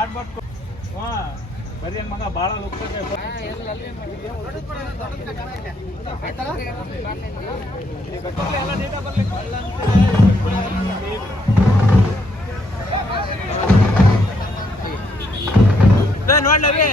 ಆಡ್ಬಾರ್ದು ಬರೀ ಮಗ ಬಾಳ ಹೋಗ್ತದೆ. ನೋಡ್ಲವಿ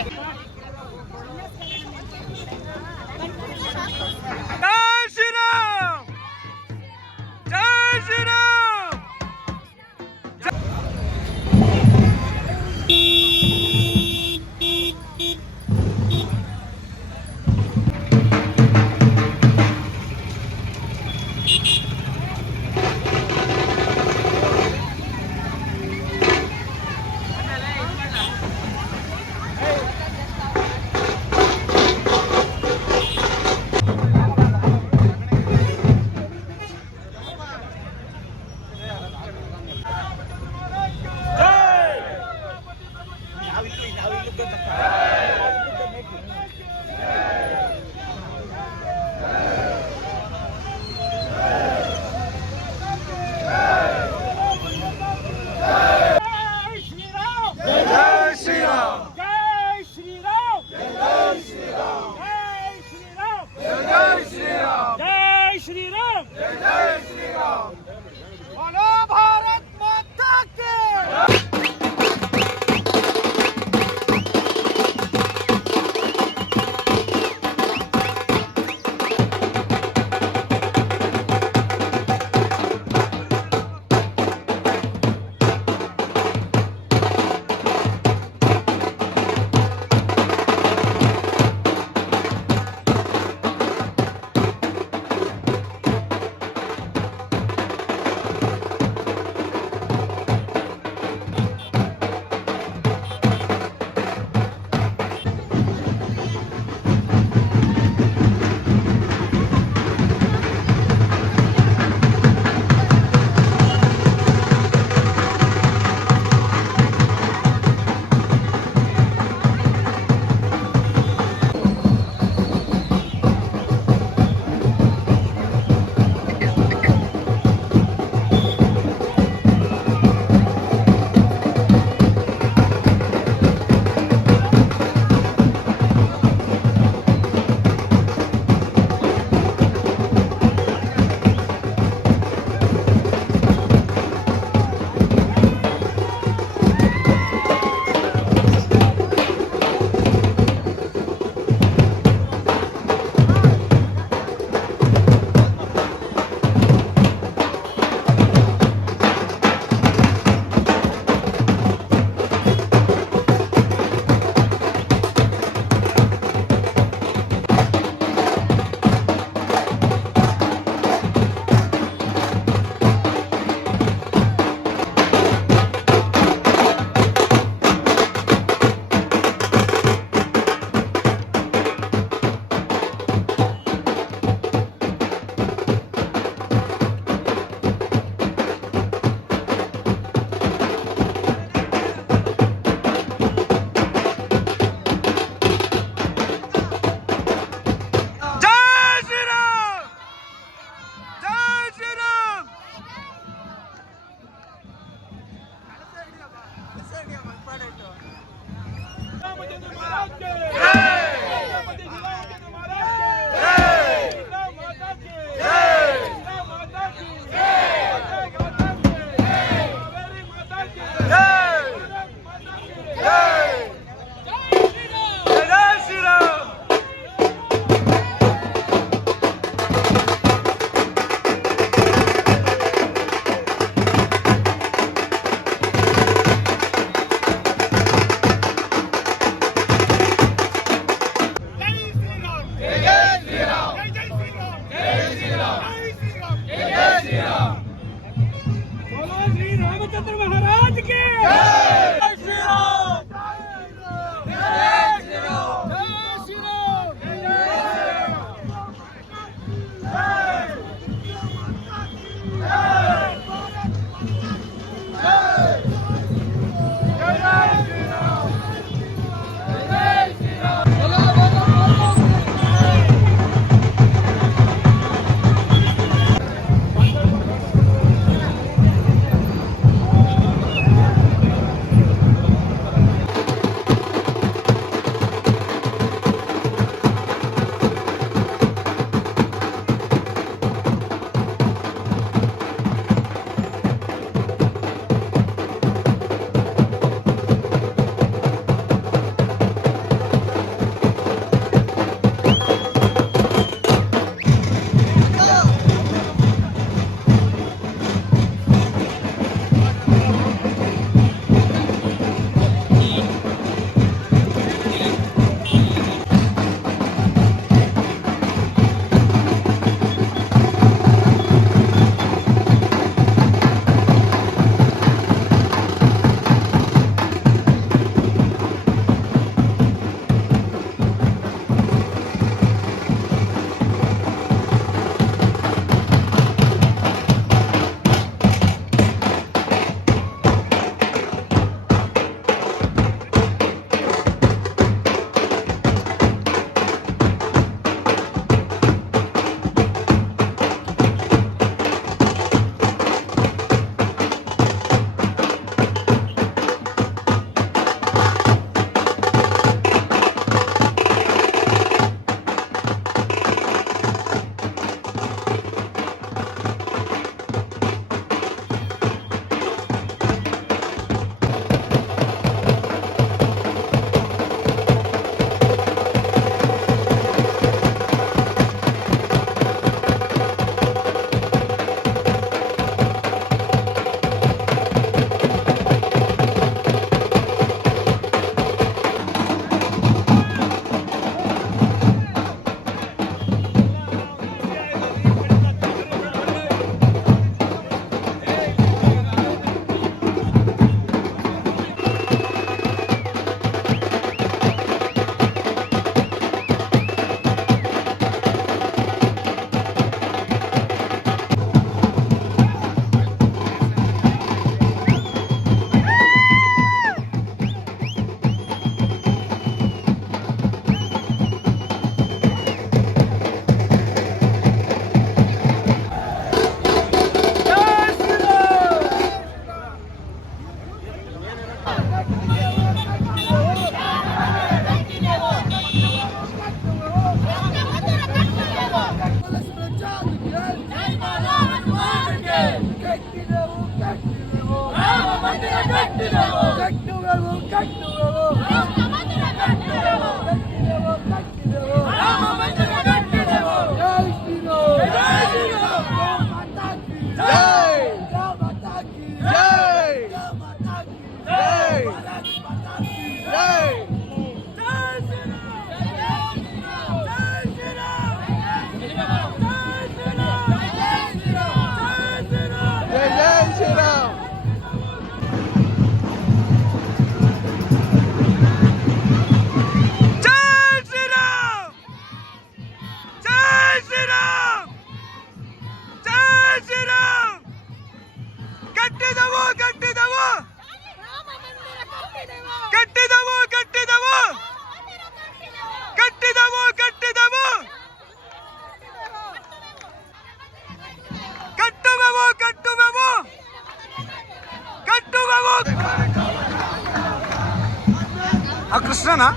ಕೃಷ್ಣನಾ?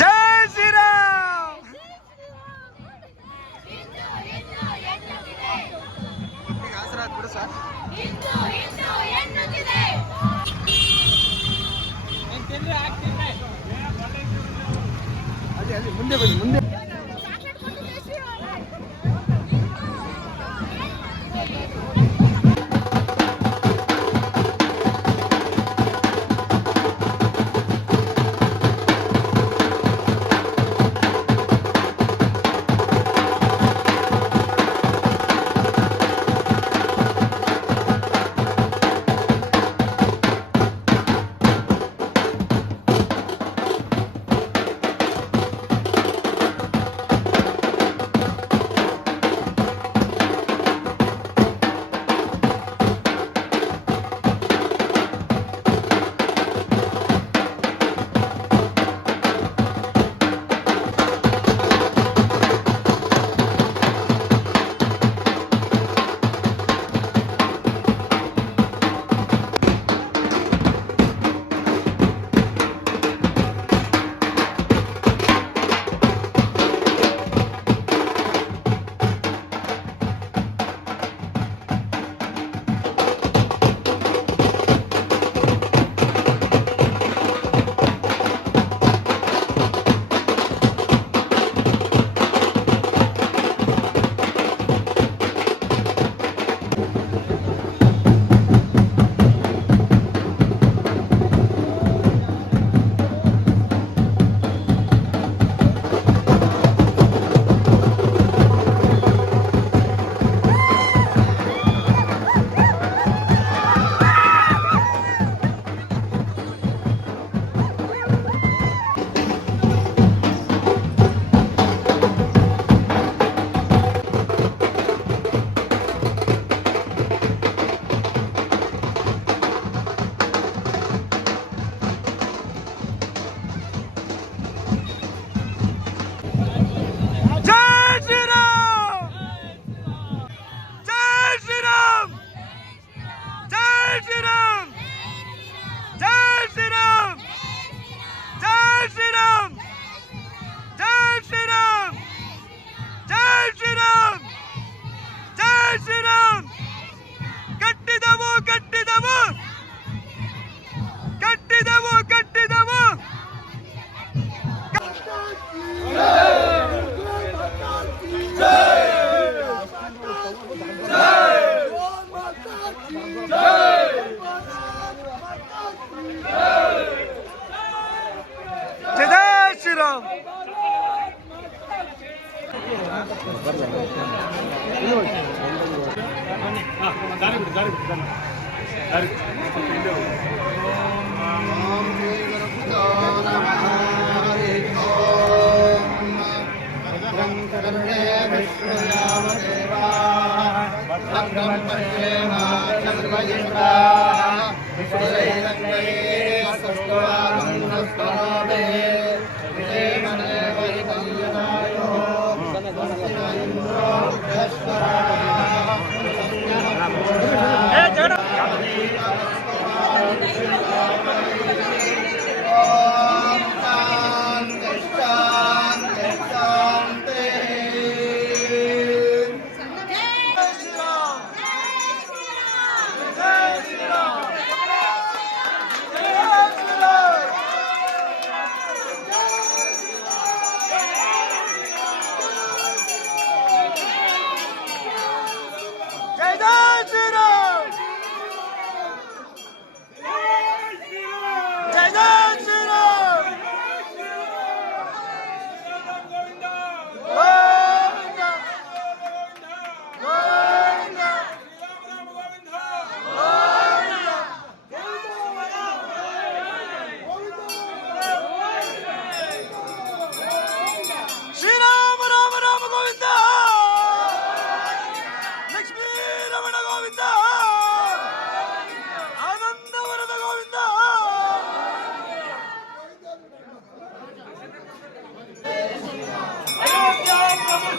ಜೈ ಶ್ರೀರಾಮ್. ಮುಂದೆ ಬನ್ನಿ, ಮುಂದೆ.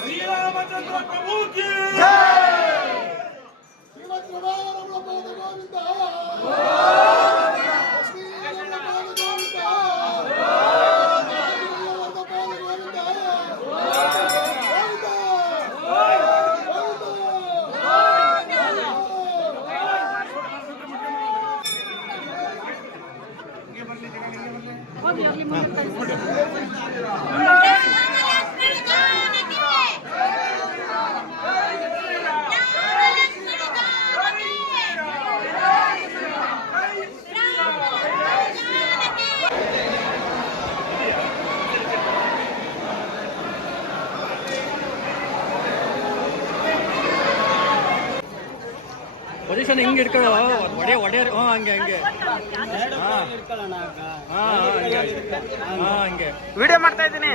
ಶ್ರೀರಾಮಚಂದ್ರ ಪ್ರಭು ಕಿ ಪೊಸಿಷನ್ ಹಿಂಗೆ ಇಟ್ಕೊಳ್ಳೋ ಒಡೆ ಹಂಗೆ ಹಂಗೆ ಹಂಗೆ ವಿಡಿಯೋ ಮಾಡ್ತಾ ಇದ್ದೀನಿ.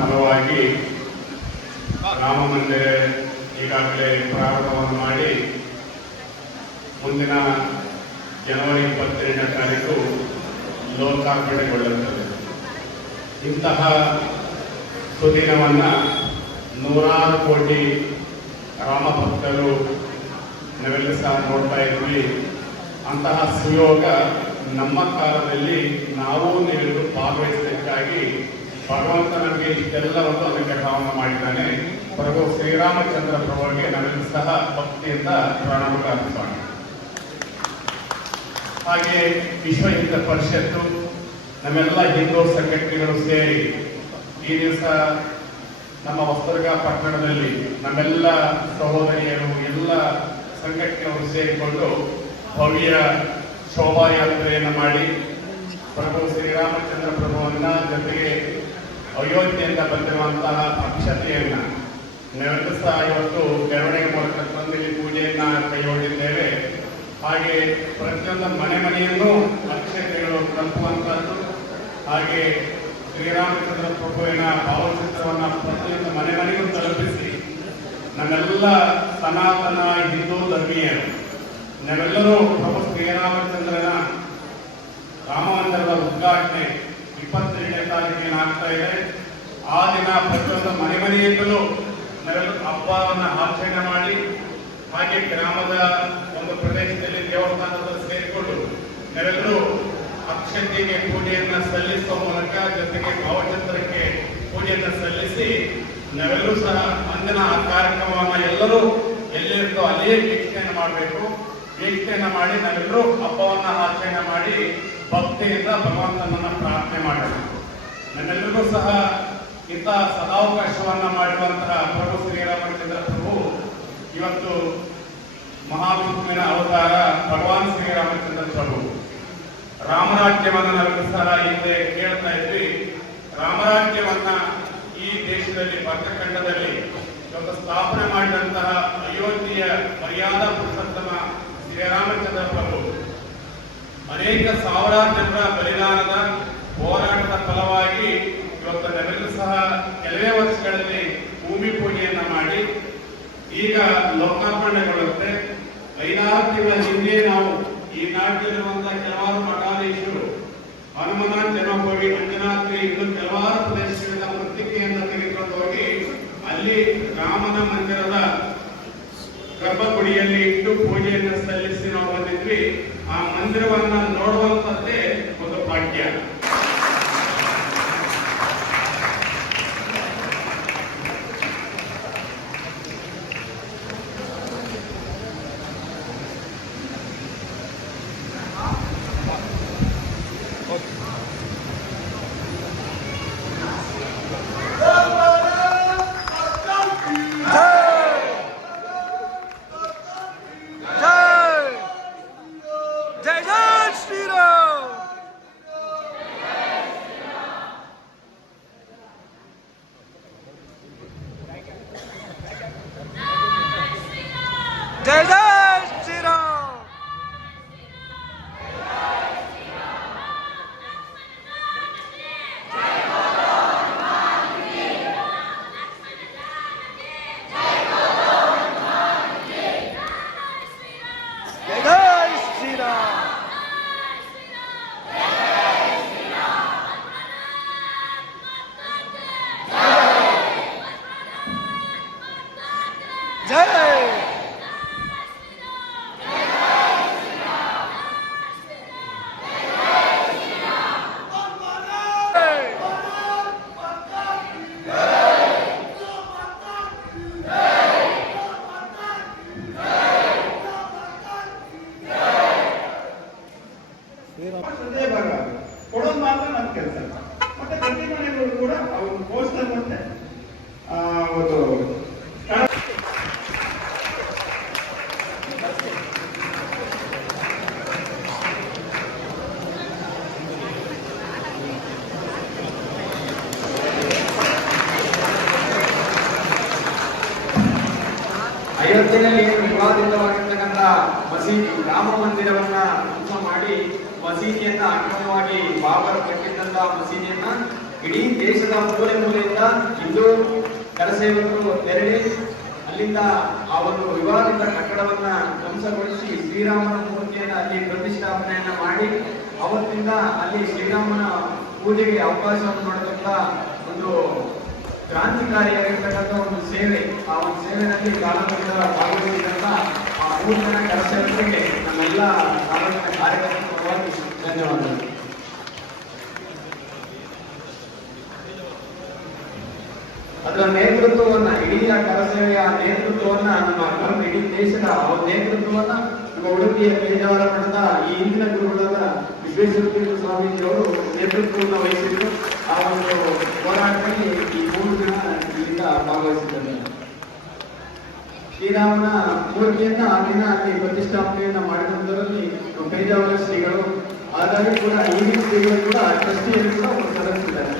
ಫಲವಾಗಿ ರಾಮ ಮಂದಿರ ಈಗಾಗಲೇ ಪ್ರಾರಂಭವನ್ನು ಮಾಡಿ ಮುಂದಿನ ಜನವರಿ 22ನೇ ತಾರೀಕು ಲೋಕಾರ್ಪಣೆಗೊಳ್ಳುತ್ತದೆ. ಇಂತಹ ಸುದಿನವನ್ನು ನೂರಾರು ಕೋಟಿ ರಾಮಭಕ್ತರು ನಾವೆಲ್ಲ ಸಹ ನೋಡ್ತಾ ಇದ್ವಿ. ಅಂತಹ ಸುಯೋಗ ನಮ್ಮ ಕಾಲದಲ್ಲಿ ನಾವು ನೀವೆಲ್ಲರೂ ಭಾಗವಹಿಸಲಿಕ್ಕಾಗಿ ಭಗವಂತ ನಮಗೆ ಇಷ್ಟೆಲ್ಲವನ್ನು ಅನುಗ್ರಹವನ್ನು ಮಾಡಿದ್ದಾನೆ. ಪ್ರಭು ಶ್ರೀರಾಮಚಂದ್ರ ಪ್ರಭುವಿಗೆ ನಾವೆಲ್ಲರೂ ಸಹ ಭಕ್ತಿಯಿಂದ ಪ್ರಣಾಮ ಅರ್ಪಿಸೋಣ. ಹಾಗೆ ವಿಶ್ವ ಹಿಂದೂ ಪರಿಷತ್ತು ನಮ್ಮೆಲ್ಲ ಹಿಂದೂ ಸಂಘಟನೆಗಳು ಸೇರಿ ಈ ದಿವಸ ನಮ್ಮ ಹೊಸದುರ್ಗ ಪಟ್ಟಣದಲ್ಲಿ ನಮ್ಮೆಲ್ಲ ಸಹೋದರಿಯರು ಎಲ್ಲ ಸಂಘಟನೆಯವರು ಸೇರಿಕೊಂಡು ಭವ್ಯ ಶೋಭಾಯಾತ್ರೆಯನ್ನು ಮಾಡಿ ಪ್ರಭು ಶ್ರೀರಾಮಚಂದ್ರ ಪ್ರಭುವನ್ನ ಜೊತೆಗೆ ಅಯೋಧ್ಯೆಯಿಂದ ಬಂದಿರುವಂತಹ ಅಕ್ಷತೆಯನ್ನ ನಾವೆಲ್ಲರೂ ಸಹ ಇವತ್ತು ಮೆರವಣಿಗೆ ಮೂಲಕ ತಂದಿಲ್ಲಿ ಪೂಜೆಯನ್ನ ಕೈಗೊಂಡಿದ್ದೇವೆ. ಹಾಗೆ ಪ್ರತಿಯೊಂದು ಮನೆಯನ್ನು ಅಕ್ಷತೆಗಳು ತಲುಪುವಂತಹದ್ದು, ಹಾಗೆ ಶ್ರೀರಾಮಚಂದ್ರ ಪ್ರಭುವಿನ ಭಾವಚಿತ್ರವನ್ನು ಪ್ರತಿಯೊಂದು ಮನೆಗೂ ತಲುಪಿಸಿ ನಮ್ಮೆಲ್ಲ ಸನಾತನ ಹಿಂದೂ ಧರ್ಮೀಯರು ನಾವೆಲ್ಲರೂ ಪ್ರಭು ಶ್ರೀರಾಮಚಂದ್ರನ ರಾಮಮಂದಿರದ ಉದ್ಘಾಟನೆ 22ನೇ ತಾರೀಕಿನ ಆಗ್ತಾ ಇದೆ. ಆ ದಿನ ಪ್ರತಿಯೊಂದು ಮನೆಯಿಂದಲೂ ನಾವೆಲ್ಲರೂ ಹಬ್ಬವನ್ನು ಆಚರಣೆ ಮಾಡಿ, ಹಾಗೆ ಗ್ರಾಮದ ಒಂದು ಪ್ರದೇಶದಲ್ಲಿ ದೇವಸ್ಥಾನದಲ್ಲಿ ಸೇರಿಕೊಂಡು ನಾವೆಲ್ಲರೂ ಅಕ್ಷತೆಗೆ ಪೂಜೆಯನ್ನು ಸಲ್ಲಿಸುವ ಮೂಲಕ ಜೊತೆಗೆ ಭಾವಚಿತ್ರಕ್ಕೆ ಪೂಜೆಯನ್ನು ಸಲ್ಲಿಸಿ ನಾವೆಲ್ಲರೂ ಸಹ ಅಂದಿನ ಆ ಕಾರ್ಯಕ್ರಮವನ್ನು ಎಲ್ಲರೂ ಎಲ್ಲಿರುತ್ತೋ ಅಲ್ಲಿಯೇ ವೀಕ್ಷಣೆಯನ್ನು ಮಾಡಬೇಕು. ವೀಕ್ಷಣೆಯನ್ನು ಮಾಡಿ ನಾವೆಲ್ಲರೂ ಹಬ್ಬವನ್ನು ಆಚರಣೆ ಮಾಡಿ ಭಕ್ತಿಯಿಂದ ಭಗವಂತನನ್ನ ಪ್ರಾರ್ಥನೆ ಮಾಡಬೇಕು. ನನ್ನೆಲ್ಲರಿಗೂ ಸಹ ಇಂತಹ ಸದಾವಕಾಶವನ್ನು ಮಾಡಿರುವಂತಹ ಪ್ರಭು ಶ್ರೀರಾಮಚಂದ್ರ ಪ್ರಭು ಇವತ್ತು ಮಹಾವಿಷ್ಣುವಿನ ಅವತಾರ ಭಗವಾನ್ ಶ್ರೀರಾಮಚಂದ್ರ ಪ್ರಭು ರಾಮರಾಜ್ಯವನ್ನು ನಾವೆಲ್ಲರೂ ಸಹ ಹಿಂದೆ ಕೇಳ್ತಾ ಇದ್ವಿ. ರಾಮರಾಜ್ಯವನ್ನ ಈ ದೇಶದಲ್ಲಿ ಭರತಖಂಡದಲ್ಲಿ ಇವತ್ತು ಸ್ಥಾಪನೆ ಮಾಡಿದಂತಹ ಅಯೋಧ್ಯೆಯ ಮರ್ಯಾದಾ ಪುರುಷೋತ್ತಮ ಶ್ರೀರಾಮಚಂದ್ರ ಪ್ರಭು ಅನೇಕ ಸಾವಿರಾರು ಜನರ ಬಲಿದಾನದ ಹೋರಾಟದ ಫಲವಾಗಿ ಇವತ್ತು ನಾವೆಲ್ಲರೂ ಸಹ ಕೆಲವೇ ವರ್ಷಗಳಲ್ಲಿ ಭೂಮಿ ಪೂಜೆಯನ್ನ ಮಾಡಿ ಈಗ ಲೋಕಾರ್ಪಣೆಗೊಳ್ಳುತ್ತೆ. 5-6 ತಿಂಗಳ ಹಿಂದೆ ನಾವು ಈ ನಾಡಿನಲ್ಲಿರುವಂತಹ ಕೆಲವಾರು ಮಠಾಧೀಶರು ಹನುಮನ ಜನ್ಮಭೂಮಿ ಅಂಜನಾದ್ರಿ ಇನ್ನು ಕೆಲವಾರು ಪ್ರದೇಶಗಳಿಂದ ಮೃತ್ತಿಕೆಯನ್ನು ತೆಗೆದುಕೊಂಡು ಹೋಗಿ ಅಲ್ಲಿ ರಾಮನ ಮಂದಿರದ ಗರ್ಭಗುಡಿಯಲ್ಲಿ ಇಟ್ಟು ಪೂಜೆಯನ್ನು ಸಲ್ಲಿಸಿ ನಾವು ಬಂದಿದ್ವಿ. ಆ ಮಂದಿರವನ್ನ ನೋಡುವಂತದ್ದೇ ಒಂದು ಭಾಗ್ಯ. ಜೈ ಕೊಡೋದು ಮಾತ್ರ ನನ್ನ ಕೆಲಸ. ಮತ್ತೆ ಪ್ರತಿ ಮನೆಗಳು ಕೂಡ ಅವ್ರ ಪೋಸ್ಟರ್ ಮತ್ತೆ ಒಂದು ಅಯೋಧ್ಯೆಯಲ್ಲಿ ವಿವಾದಿತವಾಗಿರ್ತಕ್ಕಂಥ ಮಸೀದಿ ರಾಮ ಮಂದಿರವನ್ನ ಧ್ವಂಸ ಮಾಡಿ ಮಸೀದಿಯನ್ನ ಅಕ್ರಮವಾಗಿ ಬಾಬರ್ ಕಟ್ಟಿದ್ದಂತ ಮಸೀದಿಯನ್ನ ಇಡೀ ದೇಶದ ಮೂಲೆ ಮೂಲೆಯಿಂದ ಹಿಂದೂ ಕರಸೇವಕರು ತೆರಳಿ ಅಲ್ಲಿಂದ ಆ ಒಂದು ವಿವಾದಿತ ಕಟ್ಟಡವನ್ನ ಧ್ವಂಸಗೊಳಿಸಿ ಶ್ರೀರಾಮನ ಮೂರ್ತಿಯನ್ನ ಅಲ್ಲಿ ಪ್ರತಿಷ್ಠಾಪನೆಯನ್ನ ಮಾಡಿ ಅವತ್ತಿಂದ ಅಲ್ಲಿ ಶ್ರೀರಾಮನ ಪೂಜೆಗೆ ಅವಕಾಶವನ್ನು ಮಾಡತಕ್ಕ ಒಂದು ಕ್ರಾಂತಿಕಾರಿಯಾಗಿರ್ತಕ್ಕಂಥ ಒಂದು ಸೇವೆ, ಆ ಒಂದು ಸೇವೆಯಲ್ಲಿ ಕಾಲಘಟ್ಟದ ಭಾಗವಹಿಸಿದಂತ ಆ 3 ಜನ ಕರಸೇವಕರಿಗೆ ನಮ್ಮೆಲ್ಲ ಸಾರ್ವಜನಿಕ ಕಾರ್ಯಕರ್ತರ ಪರವಾಗಿ ಧನ್ಯವಾದಗಳು. ಅದರ ನೇತೃತ್ವವನ್ನ ಇಡೀ ಆ ಕರಸೇವೆಯ ನೇತೃತ್ವವನ್ನ ನಮ್ಮ ಇಡೀ ದೇಶದ ನೇತೃತ್ವವನ್ನ ನಮ್ಮ ಉಡುಪಿಯ ಪೇಜಾವರ ಮಠದ ಈ ಹಿಂದಿನ ಗುರುಗಳಾದ ವಿಶ್ವೇಶ್ವರ ಸ್ವಾಮೀಜಿಯವರು ನೇತೃತ್ವವನ್ನು ವಹಿಸಿದ್ರು. ಆ ಒಂದು ಹೋರಾಟದಲ್ಲಿ ಈ 3 ಜನ ಇಲ್ಲಿಂದ ಭಾಗವಹಿಸಿದ್ದಾರೆ. ಶ್ರೀರಾಮನ ಮೂರ್ತಿಯನ್ನ ಆ ದಿನ ಅಲ್ಲಿ ಪ್ರತಿಷ್ಠಾಪನೆಯನ್ನ ಮಾಡಿರುವುದರಲ್ಲಿ ಪೇಜಾವರ ಶ್ರೀಗಳು ಹಾಗಾಗಿ ಕೂಡ ಈಗಿನ ಶ್ರೀಗಳು ಕೂಡ ಟ್ರಸ್ಟಿಯಲ್ಲಿ ಕೂಡ ಒಂದು ಸದಸ್ಯರಿದ್ದಾರೆ.